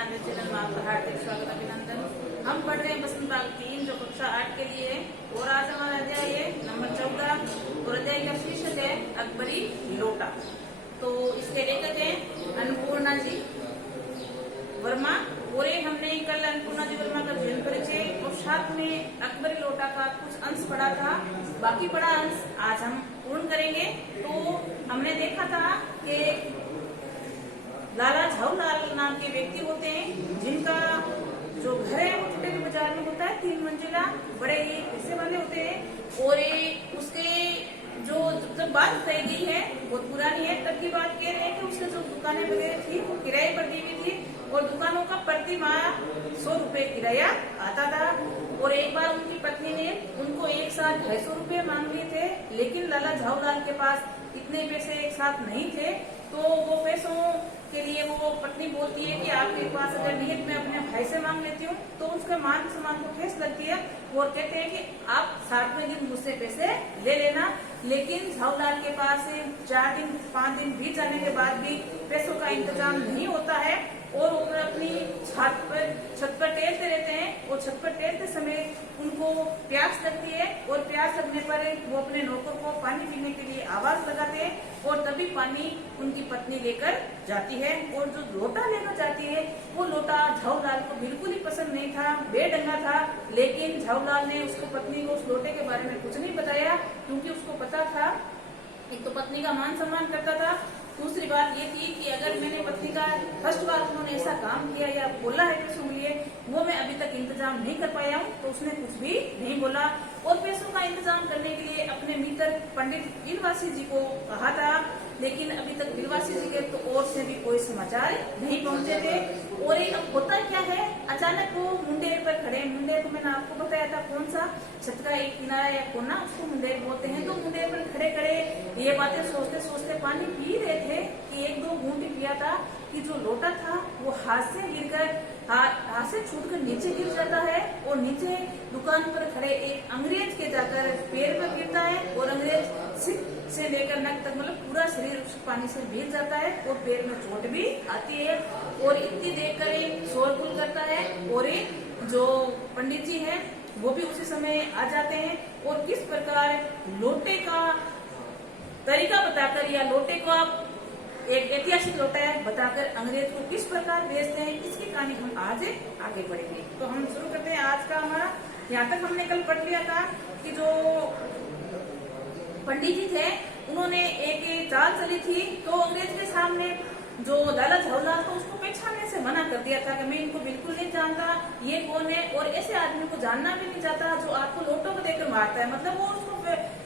ज्ञान चैनल में आपका हार्दिक स्वागत अभिनंदन। हम पढ़ रहे हैं बसंत बाग 3 जो कक्षा 8 के लिए है और आज हमारा अध्याय है नंबर 14 और अध्याय का शीर्षक है अकबरी लोटा। तो इसके लेखक है अन्नपूर्णा जी वर्मा और ये हमने कल अन्नपूर्णा जी वर्मा का जीवन परिचय और साथ में अकबरी लोटा का कुछ अंश पढ़ा था। बाकी पढ़ा अंश आज हम पूर्ण करेंगे। तो हमने देखा था कि लाला झाऊलाल नाम के व्यक्ति होते हैं जिनका जो घर है वो छोटे बाजार में होता है, 3 मंजिला, बड़े ही पैसे वाले होते हैं। और उसके जो जब बात कही गई है बहुत पुरानी है, तब की बात कह रहे हैं कि उसने जो दुकानें वगैरह थी वो किराए पर दी हुई थी और दुकानों का प्रति माह 100 रुपए किराया आता था। और एक बार उनकी पत्नी ने उनको एक साथ 250 रुपए मांग लिए थे, लेकिन लाला झाऊलाल के पास इतने पैसे एक साथ नहीं थे। तो वो पैसों के लिए वो पत्नी बोलती है कि आपके पास अगर नियत में अपने भाई से मांग लेती हूँ तो उसका मान सम्मान को ठेस लगती है और कहते हैं कि आप 7वें दिन मुझसे पैसे ले लेना। लेकिन झाऊलाल के पास 4 दिन 5 दिन बीत जाने के बाद भी पैसों का इंतजाम नहीं होता है और वो अपनी छत पर टहलते रहते हैं और छत पर टहलते समय उनको प्यास लगती है और प्यास लगने पर वो अपने नौकर को पानी पीने के लिए आवाज लगाते हैं और तभी पानी उनकी पत्नी लेकर जाती है। और जो लोटा लेकर जाती है वो लोटा झाऊलाल को बिल्कुल ही पसंद नहीं था, बेढंगा था। लेकिन झाऊलाल ने उसको पत्नी को उस लोटे के बारे में कुछ नहीं बताया क्योंकि उसको पता था, एक तो पत्नी का मान सम्मान करता था, दूसरी बात ये थी कि अगर मैंने पत्नी का फर्स्ट बार उन्होंने ऐसा काम किया या बोला है पैसों के लिए वो मैं अभी तक इंतजाम नहीं कर पाया हूँ, तो उसने कुछ भी नहीं बोला। और पैसों का इंतजाम करने के लिए अपने मित्र पंडित बिलवासी जी को कहा था, लेकिन अभी तक बिलवासी जी के तो ओर से भी कोई समाचार नहीं पहुंचे थे। और ये अब होता क्या है, अचानक वो मुंडेर पर खड़े, मुंडेर को मैंने आपको बताया था कौन सा, छत का एक किनारा या कोना उसको मुंडेर बोलते हैं। तो मुंडेर पर खड़े खड़े ये बातें सोचते सोचते पानी पी रहे थे कि 1-2 घूंट पिया था कि जो लोटा था वो हाथ से गिरकर हाथ से छूटकर नीचे गिर जाता है और नीचे दुकान पर खड़े एक अंग्रेज के जाकर पैर पर गिरता है और अंग्रेज सिर से लेकर नक तक मतलब पूरा शरीर उस पानी से भीग जाता है और पैर में चोट भी आती है। और इतनी देखकर एक शोरगुल करता है और एक जो पंडित जी हैं वो भी उसी समय आ जाते हैं और किस प्रकार लोटे का तरीका बताकर या लोटे को आप एक ऐतिहासिक लोटा है बताकर अंग्रेज को किस प्रकार बेचते हैं, इसकी कहानी हम आज आगे बढ़ेंगे। तो हम शुरू करते हैं आज का हमारा। यहाँ तक हमने कल पढ़ लिया था कि जो पंडित जी थे उन्होंने एक चाल चली थी, तो अंग्रेज के सामने जो लाला झाऊलाल था उसको पहचानने से मना कर दिया था कि मैं इनको बिल्कुल नहीं जानता, ये कौन है और ऐसे आदमी को जानना भी नहीं चाहता जो आपको लोटो को देकर मारता है। मतलब वो उसको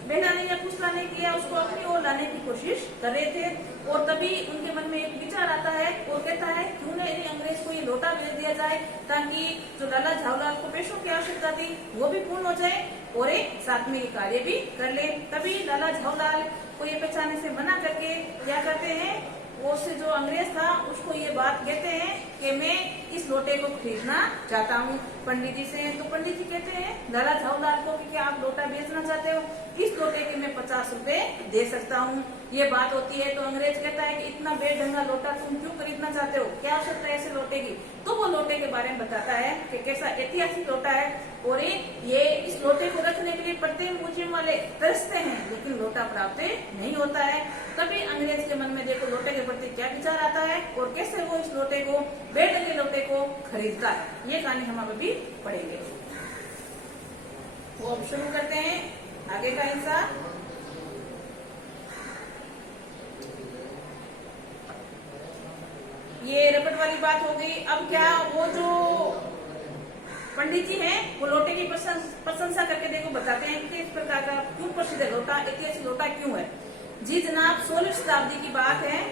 बहलाने या फुसलाने के लिए उसको अपनी ओर लाने की कोशिश कर रहे थे। और तभी उनके मन में एक विचार आता है और कहता है क्यों न अंग्रेज को ये लोटा भेज दिया जाए ताकि जो लाला झाऊलाल को पैसों की आवश्यकता थी वो भी पूर्ण हो जाए और एक साथ में ये कार्य भी कर ले। तभी लाला झाऊलाल को ये पहचानने से मना करके क्या करते हैं, वो से जो अंग्रेज था उसको ये बात कहते हैं कि मैं इस लोटे को खरीदना चाहता हूँ पंडित जी से। तो पंडित जी कहते हैं लाला झाऊलाल को कि क्या आप लोटा बेचना चाहते हो, इस लोटे के मैं 50 रुपए दे सकता हूँ। ये बात होती है तो अंग्रेज कहता है कि इतना बेढंगा लोटा तुम क्यों खरीदना चाहते हो, क्या आवश्यकता है ऐसे लोटे की। तो वो लोटे के बारे में बताता है कि कैसा ऐतिहासिक लोटा है और ये इस लोटे को रखने के लिए प्रत्येक म्यूजियम वाले तरसते हैं लेकिन लोटा प्राप्त नहीं होता है। तभी अंग्रेज के मन में देखो लोटे के प्रति क्या विचार आता है और कैसे वो इस लोटे को बेढंगे लोटे को खरीदता है, ये कहानी हम अभी पढ़ेंगे। तो अब शुरू करते हैं आगे का हिस्सा। ये रपट वाली बात हो गई। अब क्या वो जो पंडित जी हैं वो लोटे की प्रशंसा करके देखो बताते हैं कि इस प्रकार का क्यों प्रसिद्ध है लोटा, ऐतिहासिक लोटा क्यों है। जी जनाब, 16वीं शताब्दी की बात है।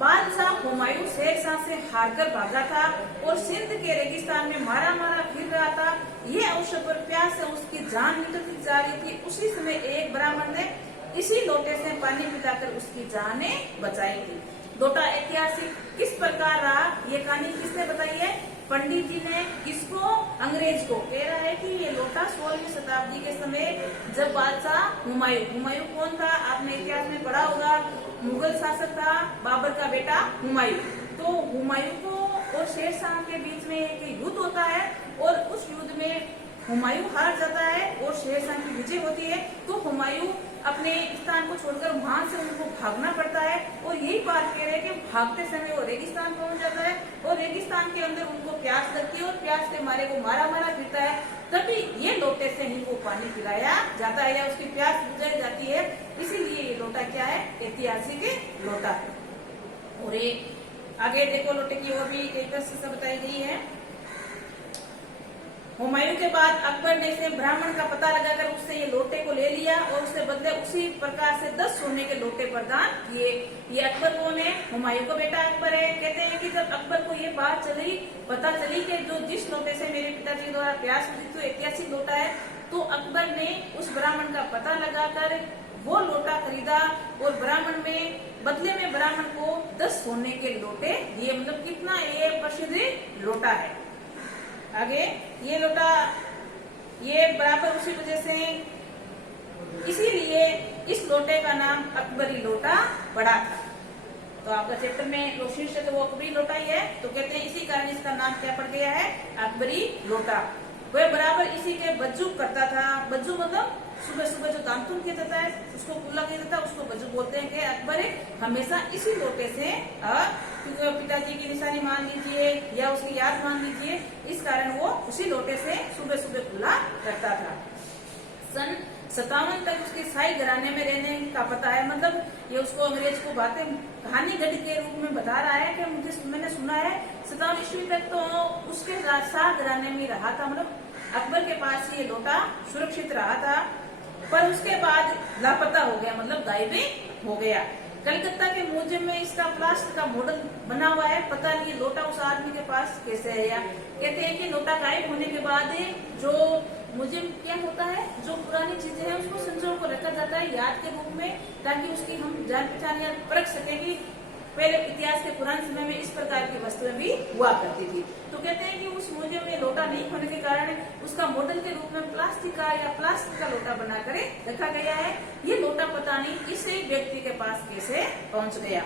बादशाह हुमायूं शेर शाह से हारकर भागा था और सिंध के रेगिस्तान में मारा मारा फिर रहा था। ये अवसर पर प्यास से उसकी जान निकलती जा रही थी। उसी समय एक ब्राह्मण ने इसी लोटे से पानी पिलाकर उसकी जान बचाई थी। लोटा ऐतिहासिक किस प्रकार रहा, ये कहानी किसने बताई है, पंडित जी ने। किसको, अंग्रेज को। कह रहा है कि ये लोटा 16वीं शताब्दी के समय जब बादशाह हुमायूं कौन था, आपने इतिहास में पढ़ा होगा, मुगल शासक था, बाबर का बेटा हुमायूं। तो हुमायूं को और शेर शेरशाह के बीच में एक युद्ध होता है और उस युद्ध में हुमायूं हार जाता है और शेरशाह की विजय होती है। तो हुमायूं अपने स्थान को छोड़कर वहां से उनको भागना पड़ता है और यही बात कह रहे हैं कि भागते समय वो रेगिस्तान पहुंच जाता है और रेगिस्तान के अंदर उनको प्यास लगती है और प्यास के मारे वो मारा मारा फिरता है। तभी ये लोटे से ही वो पानी पिलाया जाता है या उसकी प्यास बुझाई जाती है। इसीलिए ये लोटा क्या है, ऐतिहासिक लोटा है। और ये आगे देखो लोटे की और भी कई प्रश्न बताई गई है। हुमायूं के बाद अकबर ने से ब्राह्मण का पता लगाकर उससे ये लोटे को ले लिया और उससे बदले उसी प्रकार से 10 सोने के लोटे प्रदान किए। ये अकबर कौन है? हुमायूं का बेटा अकबर है। कहते हैं कि जब अकबर को ये बात पता चली कि जिस लोटे से मेरे पिताजी द्वारा प्यास बुझी तो ऐतिहासिक लोटा है, तो अकबर ने उस ब्राह्मण का पता लगाकर वो लोटा खरीदा और ब्राह्मण में बदले में ब्राह्मण को 10 सोने के लोटे दिए। मतलब कितना ये प्रसिद्ध लोटा है। आगे ये लोटा ये बराबर उसी वजह से इसीलिए इस लोटे का नाम अकबरी लोटा पड़ा था। तो आपका चैप्टर में जो शीर्षक है वो अकबरी लोटा ही है। तो कहते हैं इसी कारण इसका नाम क्या पड़ गया है, अकबरी लोटा। वह बराबर इसी के बज्जू करता था। बज्जू मतलब सुबह सुबह जो दामतुन किया जाता है उसको कुल्ला किया जाता है, उसको बज्जू बोलते हैं। कि अकबर हमेशा इसी लोटे से पिताजी की निशानी मान लीजिए या उसकी याद मान लीजिए, इस कारण वो उसी लोटे से सुबह सुबह कुल्ला करता था। सन 57 तक उसके शाही घराने में रहने का पता है। मतलब ये उसको अंग्रेज को बातें कहानी गढ़ के रूप में बता रहा है कि मैंने सुना है 57 ईस्वी तक तो उसके शाह घराने में रहा था। मतलब अकबर के पास ये लोटा सुरक्षित रहा था, पर उसके बाद लापता हो गया, मतलब गायब हो गया। कलकत्ता के म्यूजियम में इसका प्लास्टर का मॉडल बना हुआ है। पता नहीं ये लोटा उस आदमी के पास कैसे है। या कहते हैं कि लोटा गायब होने के बाद जो म्यूजियम क्या होता है, जो पुरानी चीजें हैं उसको संजो को रखा जाता है याद के रूप में, ताकि उसकी हम जान पहचान या परख सके कि पहले इतिहास के पुराने समय में इस प्रकार की वस्तुएं भी हुआ करती थी। तो कहते हैं कि उस म्यूजियम में लोटा नहीं होने के कारण उसका मॉडल के रूप में प्लास्टिक का लोटा बनाकर रखा गया है। ये लोटा पता नहीं इस व्यक्ति के पास कैसे पहुंच गया।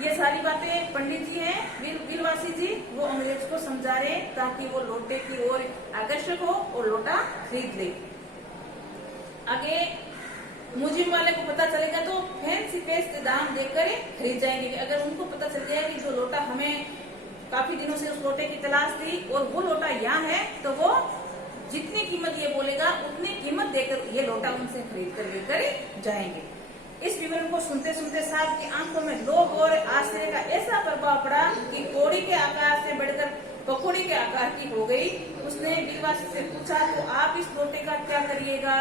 ये सारी बातें पंडित जी हैं बिलवासी जी, वो अंग्रेज को समझा रहे ताकि वो लोटे की ओर आकर्षक हो और लोटा खरीद ले। आगे म्यूजियम वाले को पता चलेगा तो फैंसी पेस्ट दाम देकर खरीद जाएंगे। अगर उनको पता चल गया कि जो लोटा हमें काफी दिनों से उस लोटे की तलाश थी और वो लोटा यहाँ है, तो वो जितनी कीमत ये बोलेगा उतनी कीमत देकर ये लोटा उनसे खरीद कर लेकर जाएंगे। इस विवरण को सुनते सुनते साहब की आंखों में लोभ और आश्चर्य का ऐसा प्रभाव पड़ा कि कौड़ी के आकार से बढ़कर पकौड़ी के आकार की हो गई। उसने बिलवासी से पूछा, तो आप इस लोटे का क्या करिएगा?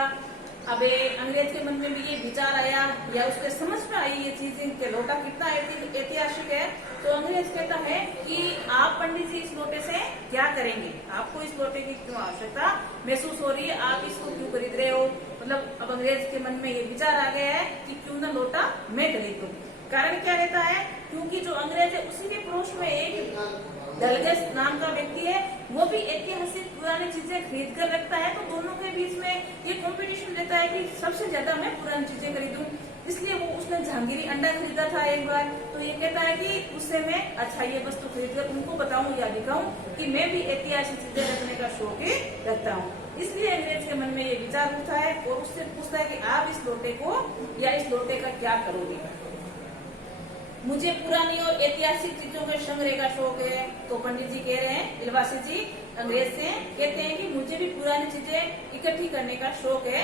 अबे अंग्रेज के मन में भी ये विचार आया या उसके समझ में आई ये चीज कि लोटा कितना ऐतिहासिक है। तो अंग्रेज कहता है कि आप पंडित जी इस लोटे से क्या करेंगे? आपको इस लोटे की क्यों आवश्यकता महसूस हो रही है? आप इसको क्यों खरीद रहे हो? मतलब अब अंग्रेज के मन में ये विचार आ गया है कि क्यों ना लोटा मैं खरीद लूं। कारण क्या रहता है? क्योंकि जो अंग्रेज है उसी के पड़ोस में एक डलगस नाम का व्यक्ति है, वो भी ऐतिहासिक पुरानी चीजें खरीद कर रखता है। तो दोनों के बीच में ये कंपटीशन रहता है कि सबसे ज्यादा मैं पुरानी चीजें खरीदूं। इसलिए वो उसने जहांगीरी अंडा खरीदा था एक बार। तो ये कहता है कि उससे मैं अच्छा ये वस्तु खरीद कर उनको बताऊं या दिखाऊं कि मैं भी ऐतिहासिक चीजें रखने का शौक रखता हूँ। इसलिए अंग्रेज के मन में ये विचार उठा है और उससे पूछता है कि आप इस लोटे को या इस लोटे का क्या करोगे? मुझे पुरानी और ऐतिहासिक चीजों के संग्रह का शौक है। तो पंडित जी कह रहे हैं, बिलवासी जी अंग्रेज से कहते हैं कि मुझे भी पुरानी चीजें इकट्ठी करने का शौक है,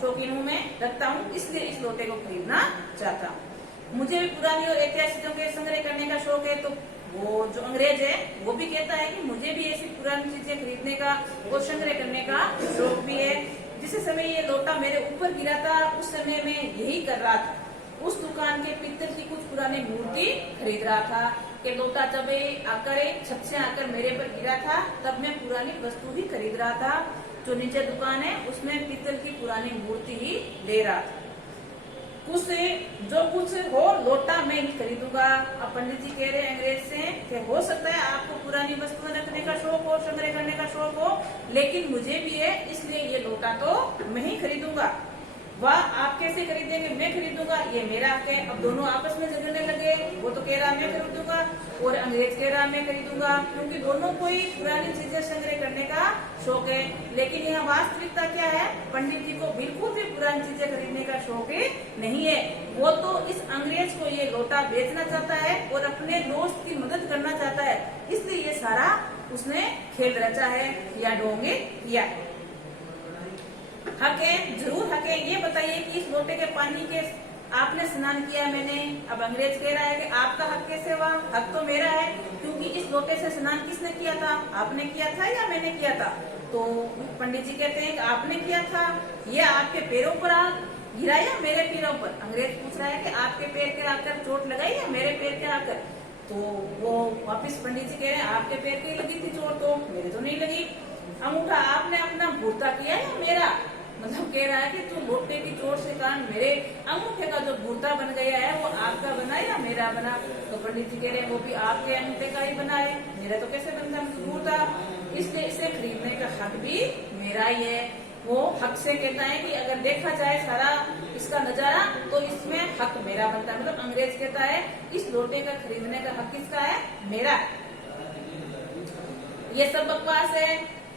शौकीन हूँ मैं, रखता हूँ, इसलिए इस लोटे को खरीदना चाहता हूँ। मुझे भी पुरानी और ऐतिहासिक चीजों के संग्रह करने का शौक है। तो वो जो अंग्रेज है वो भी कहता है कि मुझे भी ऐसी पुरानी चीजें खरीदने का और संग्रह करने का शौक भी है। जिस समय ये लोटा मेरे ऊपर गिरा था उस समय मैं यही कर रहा था। उस दुकान के पीतल की कुछ पुरानी मूर्ति खरीद रहा था कि लोटा जब आकर छत से आकर मेरे पर गिरा था तब मैं पुरानी वस्तु ही खरीद रहा था। जो नीचे दुकान है उसमें पीतल की पुरानी मूर्ति ही ले रहा था। जो कुछ हो लोटा मैं ही खरीदूंगा। अब पंडित जी कह रहे हैं अंग्रेज से कि हो सकता है आपको पुरानी वस्तुएं रखने का शौक हो, संग्रह करने का शौक हो, लेकिन मुझे भी है, इसलिए ये लोटा तो मैं ही खरीदूंगा। वह आप कैसे खरीदेंगे, मैं खरीदूंगा, ये मेरा हक है। अब दोनों आपस में झगड़ने लगे, वो तो कह रहा मैं खरीदूंगा और अंग्रेज कह रहा मैं खरीदूंगा, क्योंकि दोनों को ही पुरानी चीजें संग्रह करने का शौक है। लेकिन यहाँ वास्तविकता क्या है, पंडित जी को बिल्कुल भी पुरानी चीजें खरीदने का शौक नहीं है। वो तो इस अंग्रेज को ये लोटा बेचना चाहता है और अपने दोस्त की मदद करना चाहता है, इसलिए ये सारा उसने खेल रचा है या ढोंगे किया है। हक है, जरूर हक है। ये बताइए कि इस लोटे के पानी के आपने स्नान किया, मैंने। अब अंग्रेज कह रहा है कि आपका हक कैसे हुआ, हक तो मेरा है, क्योंकि इस लोटे से स्नान किसने किया था, आपने किया था या मैंने किया था। तो पंडित जी कहते हैं कि आपने किया था, ये आपके पैरों पर गिरा या मेरे पैरों पर। अंग्रेज पूछ रहा है कि आपके पैर के आकर चोट लगाई या मेरे पैर के आकर। तो वो वापिस पंडित जी कह रहे हैं आपके पैर की लगी थी चोट, तो मेरे तो नहीं लगी। अंगूठा आपने अपना भूरता किया या मेरा, मतलब कह रहा है कि तू लोटे की चोट से कारण मेरे अंगूठे का जो भूरता बन गया है वो आपका बना या मेरा बना। तो पंडित जी कह रहे हैं वो भी आपके अंगूठे का ही बना है, मेरा तो कैसे बनता भूरता, इसलिए इसे खरीदने का हक भी मेरा ही है। वो हक से कहता है कि अगर देखा जाए सारा इसका नजारा तो इसमें हक मेरा बनता है। मतलब अंग्रेज कहता है इस लोटे का खरीदने का हक किसका है, मेरा। ये सब बकवास है,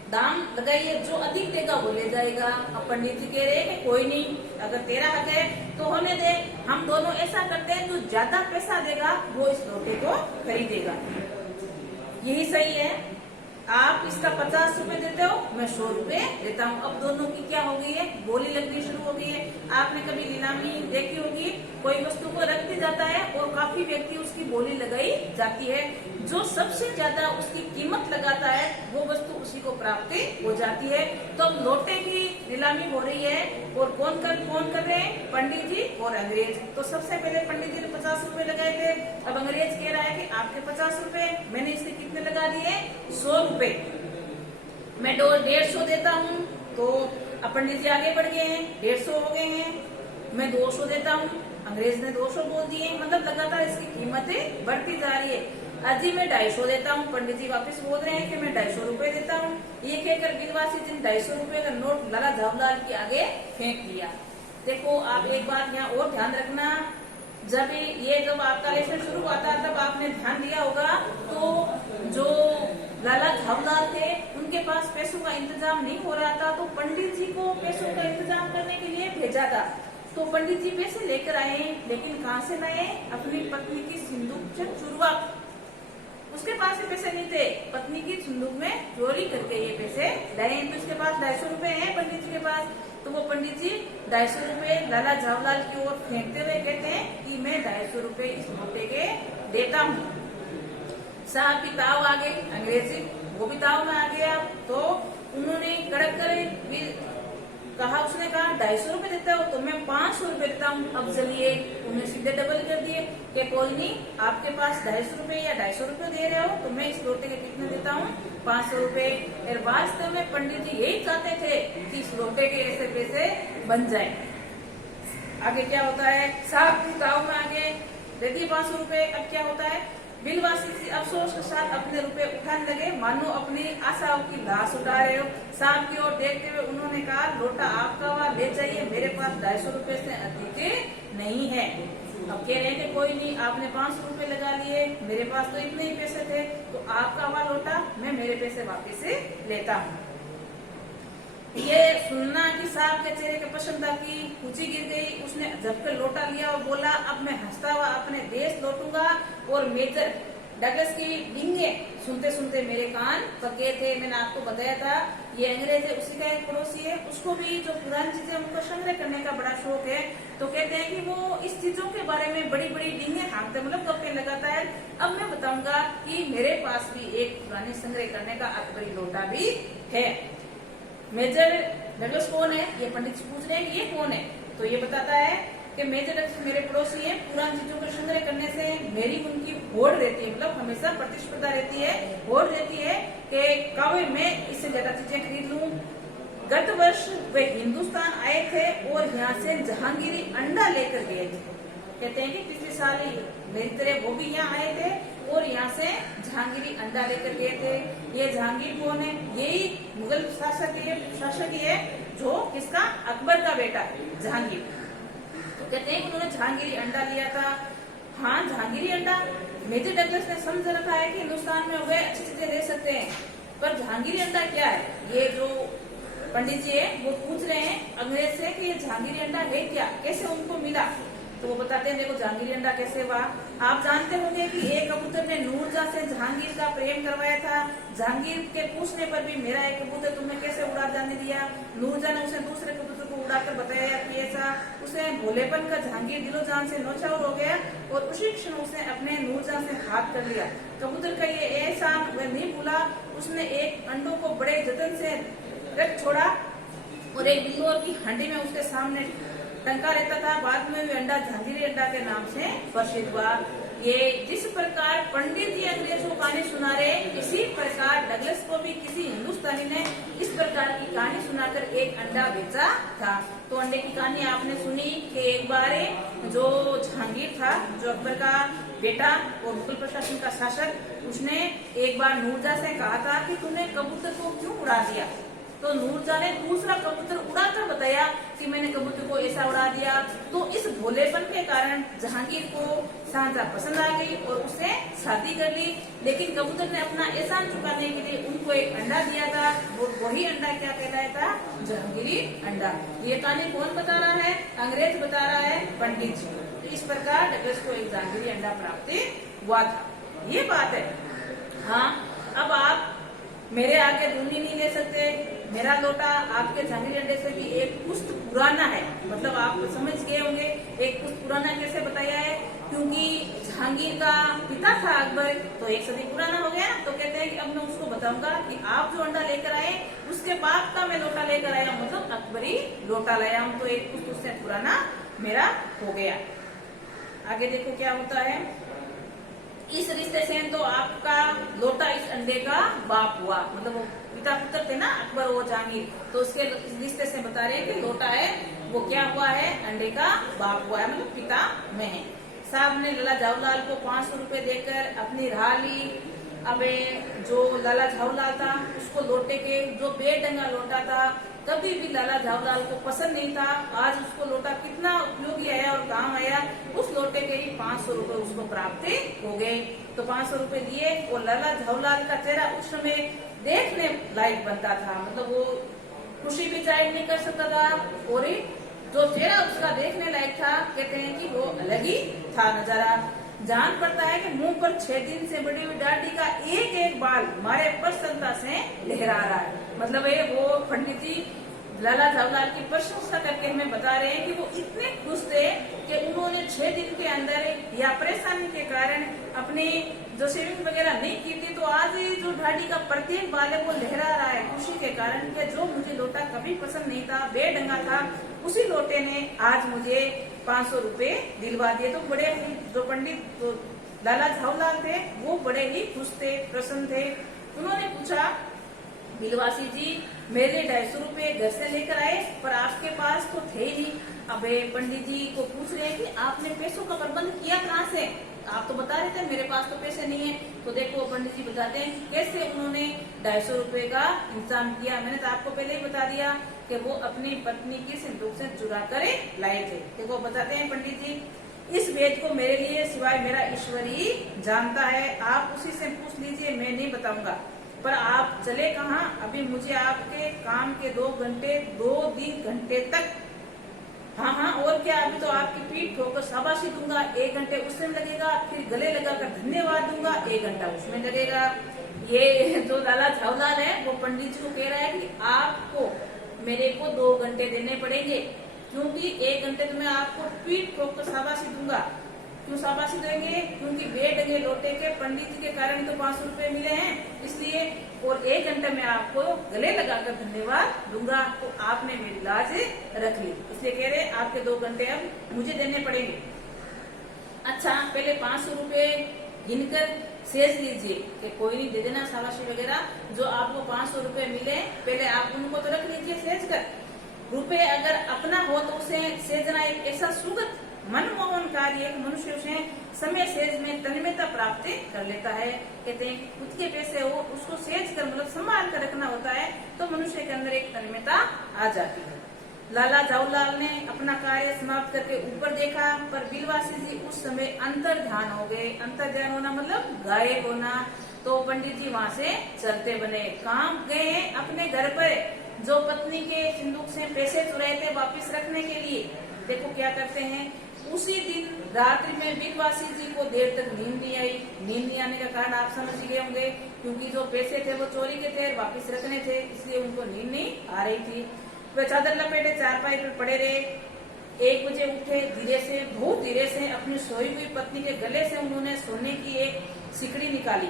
दाम लगाइए, जो अधिक देगा वो ले जाएगा। अब पंडित जी कह रहे हैं कि कोई नहीं, अगर तेरा हक है तो होने दे, हम दोनों ऐसा करते हैं जो ज्यादा पैसा देगा वो इस लोटे को खरीदेगा। यही सही है, आप इसका 50 रुपए देते हो, मैं 100 रुपए देता हूँ। अब दोनों की क्या हो गई है, बोली लगनी शुरू हो गई है। आपने कभी नीलामी देखी होगी, कोई वस्तु को रख दिया जाता है और काफी व्यक्ति उसकी बोली लगाई जाती है, जो सबसे ज्यादा उसकी कीमत लगाता है वो वस्तु उसी को प्राप्त हो जाती है। तो अब लोटे की नीलामी हो रही है और कौन कर रहे हैं, पंडित जी और अंग्रेज। तो सबसे पहले पंडित जी ने 50 रुपए लगाए थे, अब अंग्रेज कह रहा है कि आपके 50 रुपए, मैंने इसके कितने लगा दिए, 100 रुपए, मैं 150 देता हूँ। तो अब पंडित जी आगे बढ़ गए हैं, 150 हो गए हैं, मैं 200 देता हूँ, अंग्रेज ने 200 बोल दिए। मतलब लगातार इसकी कीमतें बढ़ती जा रही है। अजी मैं 250 देता हूँ, पंडित जी वापस बोल रहे हैं कि मैं 250 रुपए देता हूँ। ये कहकर बिलवासी जी ने 250 रुपए का नोट लाला झावलाल के आगे फेंक दिया। देखो आप एक बात यहाँ और ध्यान रखना, जब आपका लेसन शुरू हुआ था तब आपने ध्यान दिया होगा, तो जो लाला झावलाल थे उनके पास पैसों का इंतजाम नहीं हो रहा था, तो पंडित जी को पैसों का इंतजाम करने के लिए भेजा था। तो पंडित जी पैसे लेकर आए, लेकिन कहाँ से लाए, अपनी पत्नी की सिंदूक से चुरवा, उसके पास ये पैसे नहीं थे, पत्नी की सिंदूक में चोरी करके ये पैसे लाए। तो इसके पास 250 रुपए हैं पंडित जी के पास। तो वो पंडित जी 250 रुपए लाला झावलाल की ओर फेंकते हुए कहते हैं कि मैं 250 रुपए इस मोटे के देता हूँ। साहब भी ताव आ गए, अंग्रेजी वो भी ताव में आ गया। तो उन्होंने कड़क कर कहा, उसने कहा 250 रुपए देता हो तो मैं 500 रुपए देता हूँ। अब चलिए उन्हें सीधे डबल कर दिए कि कोई नहीं, आपके पास 250 रुपए या 250 रुपए दे रहे हो तो मैं इस लोटे के कितने देता हूँ, 500 रुपए। और वास्तव में पंडित जी यही चाहते थे कि इस लोटे के ऐसे पैसे बन जाए। आगे क्या होता है, साहब ताव में आगे दे दिए 500 रुपए। अब क्या होता है, बिलवासी अफसोस के साथ अपने रुपए उठाने लगे, मानो अपनी आशाओं की लाश उठा रहे हो। साहब की ओर देखते हुए उन्होंने कहा, लोटा आपका हुआ, ले जाइए, मेरे पास 250 रुपए से अधिक नहीं है। अब कह रहे हैं कि कोई नहीं, आपने 500 रुपए लगा लिए, मेरे पास तो इतने ही पैसे थे, तो आपका हुआ लोटा, मैं मेरे पैसे वापिस से लेता हूँ। ये सुनना कि साहब के चेहरे के प्रसन्नता की ऊंची गिर गई। उसने झपकर लोटा लिया और बोला, अब मैं हंसता हुआ अपने देश लौटूंगा। और मेजर डगलस की डींगे सुनते सुनते मेरे कान पके थे। मैंने आपको बताया था ये अंग्रेज है, उसी का एक पड़ोसी है, उसको भी जो पुरानी चीजें उनको संग्रह करने का बड़ा शौक है। तो कहते हैं कि वो इस चीजों के बारे में बड़ी बड़ी डींगे हाँकते, मतलब गप्पे लगाता है। अब मैं बताऊंगा कि मेरे पास भी एक पुरानी संग्रह करने का अकबरी लोटा भी है। मेजर डगलस कौन है, ये पंडित जी पूछ रहे हैं ये कौन है। तो ये बताता है कि मेजर डगलस मेरे पड़ोसी हैं, पुरानी चीजों को संग्रह करने से मेरी उनकी होड़ रहती है, मतलब हमेशा प्रतिस्पर्धा रहती है, होड़ रहती है कि कब मैं इससे ज्यादा चीजें खरीद लूं। गत वर्ष वे हिंदुस्तान आए थे और यहाँ से जहांगीरी अंडा लेकर गए थे। कहते हैं कि पिछले साल मेरी तरह वो भी यहाँ आए थे और यहाँ से जहांगीरी अंडा लेकर गए थे। ये जहांगीर कौन है? यही मुगल शासक ही है जो किसका? अकबर का बेटा जहांगीर। तो कहते हैं कि उन्होंने जहांगीरी अंडा लिया था। हाँ, जहांगीरी अंडा मेजर डगलस ने समझ रखा है कि हिंदुस्तान में वह अच्छी चीजें ले सकते हैं, पर जहांगीरी अंडा क्या है? ये जो पंडित जी है वो पूछ रहे हैं अंग्रेज से कि ये जहांगीरी अंडा है क्या, कैसे उनको मिला? तो वो बताते हैं देखो जहांगीरी अंडा कैसे हुआ। आप जानते होंगे कि एक कबूतर ने नूरजहां से जहांगीर का प्रेम करवाया था। जहांगीर के पूछने पर भी मेरा एक कबूतर तुमने कैसे उड़ा जाने दिया? नूरजहां ने उसे दूसरे कबूतर को उड़ाकर बताया कि ऐसा। उसे भोलेपन का जहांगीर दिलो जान से नौछावर हो गया और उसी क्षण उसने अपने नूरजहां से हाथ कर लिया। कबूतर का ये एहसान वह नहीं भूला। उसने एक अंडों को बड़े जतन से रख छोड़ा और एक बिल्लोर की हंडी में उसके सामने टंका रहता था। बाद में भी अंडा जहांगीरी अंडा के नाम से प्रसिद्ध हुआ। ये जिस प्रकार पंडित जी अंग्रेजों को कहानी सुना रहे, इसी प्रकार डगलस को भी किसी हिंदुस्तानी ने इस प्रकार की कहानी सुनाकर एक अंडा बेचा था। तो अंडे की कहानी आपने सुनी कि एक बार जो जहांगीर था, जो अकबर का बेटा और मुगल प्रशासन का शासक, उसने एक बार नूरजहां से कहा था कि तूने कबूतर को क्यों उड़ा दिया? तो नूरजहां ने दूसरा कबूतर उड़ाकर बताया कि मैंने कबूतर को ऐसा उड़ा दिया। तो इस भोलेपन के कारण जहांगीर को शाहजहां पसंद आ गई और उससे शादी कर ली। लेकिन कबूतर ने अपना एहसान चुकाने के लिए उनको एक अंडा दिया था और वही अंडा क्या कहलाया था? जहांगीरी अंडा। ये कहानी कौन बता रहा है? अंग्रेज बता रहा है, पंडित जी। तो इस प्रकार डगलस को एक जहांगीरी अंडा प्राप्त हुआ था। ये बात है। हाँ, अब आप मेरे आगे दूनी नहीं ले सकते। मेरा लोटा आपके जहांगीरी अंडे से भी एक पुश्त पुराना है। मतलब आप समझ गए होंगे एक पुश्त पुराना कैसे बताया है, क्योंकि जहांगीर का पिता था अकबर, तो एक सदी पुराना हो गया ना। तो कहते हैं कि अब मैं उसको बताऊंगा कि आप जो अंडा लेकर आए उसके बाप का मैं लोटा लेकर आया हूँ, मतलब अकबरी लोटा लाया हूँ। तो एक पुश्त उससे पुराना मेरा हो गया। आगे देखो क्या होता है। इस रिश्ते से तो आपका लोटा इस अंडे का बाप हुआ। मतलब वो पिता पुत्र थे ना, अकबर और जहांगीर, तो उसके रिश्ते से बता रहे हैं कि लोटा है वो क्या हुआ है? अंडे का बाप हुआ है, मतलब पिता में है। साहब ने लाला झाऊलाल को 500 रुपए देकर अपनी राह ली। अब जो लाला झाऊलाल था उसको लोटे के जो बेढंगा लोटा था कभी भी लाला झाऊलाल को पसंद नहीं था। आज उसको लोटा कितना उपयोगी आया और काम आया। उस लोटे के ही 500 रुपए उसको प्राप्त हो गए। तो 500 रुपए दिए और लाला झाऊलाल का चेहरा उस समय देखने लायक बनता था। मतलब वो खुशी भी जाहिर नहीं कर सकता था और जो चेहरा उसका देखने लायक था, कहते हैं कि वो अलग ही था नजारा। जान पड़ता है कि मुंह पर 6 दिन से बड़ी हुई दाढ़ी का एक एक बाल मारे प्रसन्नता से लहरा रहा है। मतलब ये वो पंडित जी लाला झाऊलाल की प्रशंसा करके हमें बता रहे हैं कि वो इतने खुश थे कि उन्होंने 6 दिन के अंदर या परेशानी के कारण अपनी जो शेविंग वगैरह नहीं की थी, तो आज जो दाढ़ी का प्रत्येक बाल है वो लहरा रहा है खुशी के कारण कि जो मुझे लोटा कभी पसंद नहीं था, बेढंगा था, उसी लोटे ने आज मुझे 500 रुपए दिलवा दिए। तो बड़े जो पंडित तो लाला झाऊलाल थे वो बड़े ही खुश थे, प्रसन्न थे। उन्होंने पूछा, बिलवासी जी मेरे 250 रुपए घर से लेकर आए पर आपके पास तो थे ही नहीं। अब पंडित जी को पूछ रहे हैं कि आपने पैसों का प्रबंध किया कहाँ से? आप तो बता रहे थे मेरे पास तो पैसे नहीं है। तो देखो पंडित जी बताते हैं कैसे उन्होंने 250 रुपए का इंतजाम किया। मैंने तो आपको पहले ही बता दिया कि वो अपनी पत्नी की सिंदूक से चुरा कर लाए थे। देखो बताते हैं पंडित जी, इस वेद को मेरे लिए सिवाय मेरा ईश्वर ही जानता है। आप उसी से पूछ लीजिए, मैं नहीं बताऊंगा। पर आप चले कहाँ? अभी मुझे आपके काम के 2 घंटे 2 घंटे तक। हाँ, और क्या? अभी तो आपकी पीठ ठोकर शाबाशी दूंगा, 1 घंटे उसमें लगेगा, फिर गले लगाकर धन्यवाद दूंगा, 1 घंटा उसमें लगेगा। ये जो लाला झाऊलाल है वो पंडित जी को कह रहा है कि आपको मेरे को 2 घंटे देने पड़ेंगे, क्योंकि 1 घंटे तो मैं आपको पीठ ठोकर शाबाशी दूंगा। क्यों शाबाशी देंगे? क्योंकि बेढंगे लोटे के पंडित जी के कारण तो 500 रुपए मिले हैं, इसलिए। और 1 घंटे में आपको गले लगाकर धन्यवाद दूंगा। तो आपने मेरी लाज रख ली, इसलिए कह रहे आपके 2 घंटे अब मुझे देने पड़ेंगे। अच्छा, पहले 500 रुपए गिनकर सेज लीजिए कि कोई नहीं दे देना शाबाशी वगैरह। जो आपको 500 रुपए मिले पहले आप उनको तो रख लीजिए सेज कर। रुपए अगर अपना हो तो उसे सेजना एक ऐसा सुगत मनमोहनकारी एक मनुष्य उसे समय सेज में तन्मयता प्राप्त कर लेता है। कहते हैं खुद के पैसे हो उसको सेज कर मतलब संभाल कर रखना होता है तो मनुष्य के अंदर एक तन्मयता आ जाती है। लाला झाऊलाल ने अपना कार्य समाप्त करके ऊपर देखा पर बिलवासी जी उस समय अंतर ध्यान हो गए। अंतर ध्यान होना मतलब गायब होना। तो पंडित जी वहां से चलते बने। काम गए अपने घर पर जो पत्नी के सिंदूक से पैसे चुराए थे वापिस रखने के लिए। देखो क्या करते हैं, उसी दिन रात्रि में बिलवासी जी को देर तक नींद नहीं आई। नींद नहीं आने का कारण आप समझ गए होंगे, क्योंकि जो पैसे थे वो चोरी के थे, वापिस रखने थे, इसलिए उनको नींद नहीं आ रही थी। वे चादर लपेटे चारपाई पर पड़े रहे। 1 बजे उठे, धीरे से बहुत धीरे से अपनी सोई हुई पत्नी के गले से उन्होंने सोने की एक सिकड़ी निकाली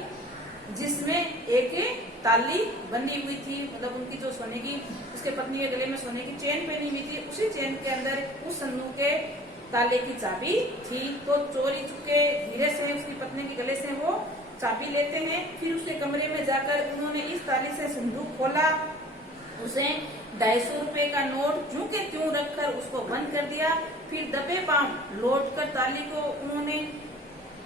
जिसमें एक ताली बंधी हुई थी, मतलब उनकी जो सोने की उसके पत्नी के गले में सोने की चेन पहनी हुई थी। उसी चेन के अंदर उस संदूक के ताले की चाबी थी। तो चोरी चुपके धीरे से उसकी पत्नी के गले से वो चाबी लेते हैं। फिर उसके कमरे में जाकर उन्होंने इस ताले से संदूक खोला, उसे 250 रुपए का नोट जूं के त्यों रखकर उसको बंद कर दिया। फिर दबे पांव लौट कर ताली को उन्होंने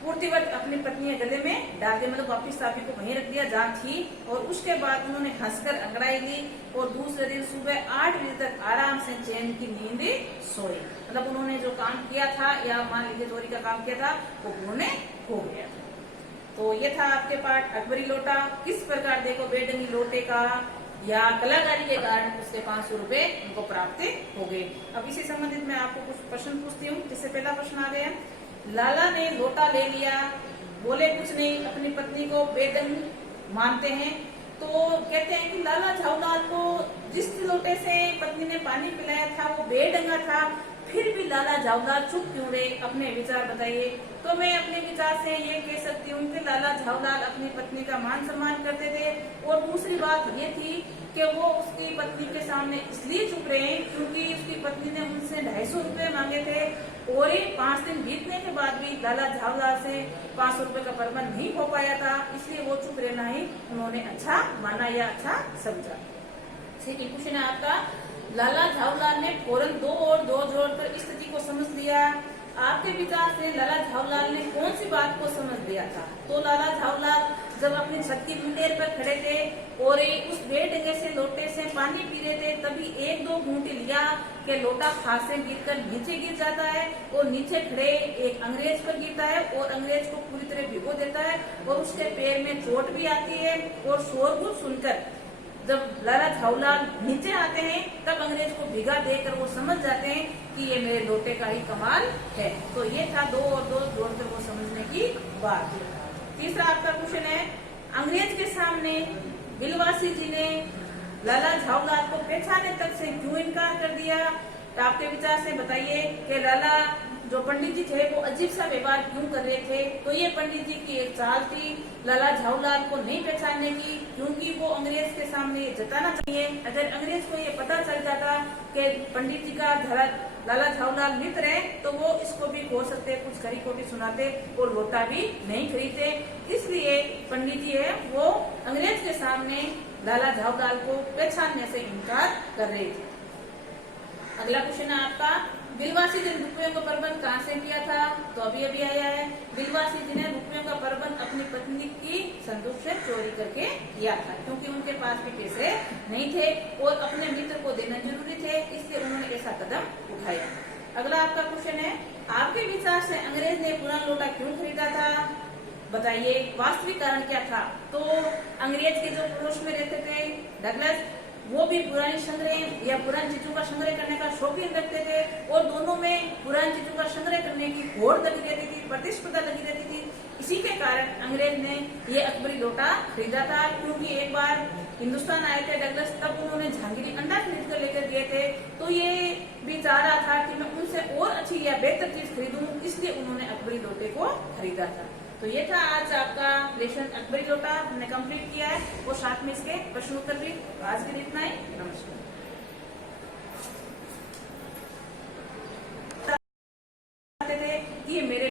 पूर्तिवत अपनी पत्नी के गले में डाल दिया, मतलब वापिस चाबी को वहीं रख दिया जहाँ थी। और उसके बाद उन्होंने हंसकर अंगड़ाई ली और दूसरे दिन सुबह 8 बजे तक आराम से चैन की नींद सोए। मतलब उन्होंने जो काम किया था या मान लीजिए चोरी का काम किया था वो उन्होंने हो गया। तो ये था आपके पाठ अकबरी लोटा। किस प्रकार देखो बेढंगी लोटे का या कलाकारी के कारण उसके 500 रुपए उनको प्राप्त हो गए। अब इसी संबंधित मैं आपको कुछ प्रश्न पूछती हूँ, जिससे पहला प्रश्न आ गया। लाला ने लोटा ले लिया, बोले कुछ नहीं, अपनी पत्नी को बेढंग मानते हैं। तो कहते हैं कि लाला झाऊलाल को जिस लोटे से पत्नी ने पानी पिलाया था वो बेढंगा था, फिर भी लाला झाऊलाल चुप क्यों रहे? अपने विचार बताइए। तो मैं अपने विचार से ये कह सकती हूँ कि लाला झाऊलाल अपनी पत्नी का मान सम्मान करते थे। और दूसरी बात ये थी कि वो उसकी पत्नी के सामने इसलिए चुप रहे क्योंकि उसकी पत्नी ने उनसे 250 रुपए मांगे थे और 5 दिन बीतने के बाद भी लाला झाऊलाल से 500 रुपए का प्रबंध नहीं हो पाया था, इसलिए वो चुप रहना ही उन्होंने अच्छा माना या अच्छा समझा। सेकंड क्वेश्चन है आपका, लाला झाऊलाल ने फौरन 2 और 2 जोड़कर स्थिति को समझ लिया। आपके विचार से लाला झाऊलाल ने कौन सी बात को समझ लिया था? तो लाला झाऊलाल जब अपनी छत की मुंडेर पर खड़े थे और उस बेढंगे से लोटे से पानी पी रहे थे, तभी 1-2 घूंट लिया कि लोटा हाथ से गिरकर नीचे गिर जाता है और नीचे खड़े एक अंग्रेज पर गिरता है और अंग्रेज को पूरी तरह भिगो देता है और उसके पैर में चोट भी आती है। और शोरगुल सुनकर जब लाला झाऊलाल नीचे आते हैं तब अंग्रेज को भिगा देकर वो समझ जाते हैं कि ये मेरे लोटे का ही कमाल है। तो ये था 2 और 2 जोड़कर वो समझने की बात। तीसरा आपका क्वेश्चन है, अंग्रेज के सामने बिलवासी जी ने लाला झाऊलाल को पहचाने तक से क्यों इनकार कर दिया? तो आपके विचार से बताइए कि लाला जो पंडित जी थे वो अजीब सा व्यवहार क्यों कर रहे थे? तो ये पंडित जी की एक चाल थी लाला झाऊलाल को नहीं पहचानने की, क्योंकि वो अंग्रेज के सामने ये जताना चाहिए। अगर अंग्रेज को ये पता चल जाता कि पंडित जी का लाला झाऊलाल मित्र है तो वो इसको भी खो सकते, कुछ खरी खोटी सुनाते और लोटा भी नहीं खरीदते। इसलिए पंडित जी है वो अंग्रेज के सामने लाला झाऊलाल को पहचानने से इनकार कर रहे थे। अगला क्वेश्चन है आपका, बिलवासी जी ने रुपयों का प्रबंध कहाँ से किया था? तो अभी अभी आया है, बिलवासी जी ने रुपयों का प्रबंध अपनी पत्नी की संदूक से चोरी करके किया था, क्योंकि उनके पास भी पैसे नहीं थे और अपने मित्र को देना जरूरी थे, इसलिए उन्होंने ऐसा कदम उठाया। अगला आपका क्वेश्चन है, आपके विचार से अंग्रेज ने पुराना लोटा क्यों खरीदा था? बताइए वास्तविक कारण क्या था? तो अंग्रेज के जो पड़ोस में रहते थे डगलस, वो भी पुरानी संग्रह या पुरानी चीजों का संग्रह करने का शौकीन रखते थे और दोनों में पुरानी चीजों का संग्रह करने की होड़ लगी रहती थी, प्रतिस्पर्धा लगी रहती थी। इसी के कारण अंग्रेज ने ये अकबरी लोटा खरीदा था, क्योंकि एक बार हिंदुस्तान आए थे डगलस, तब उन्होंने जहांगीरी अंडा खरीद कर लेकर दिए थे। तो ये भी चाह रहा था कि मैं उनसे और अच्छी या बेहतर चीज खरीदूं, इसलिए उन्होंने अकबरी लोटे को खरीदा था। तो ये था आज आपका लेसन अकबरी लोटा, हमने कंप्लीट किया है और साथ में इसके प्रश्न उत्तर भी। आज के लिए इतना ही, नमस्कार।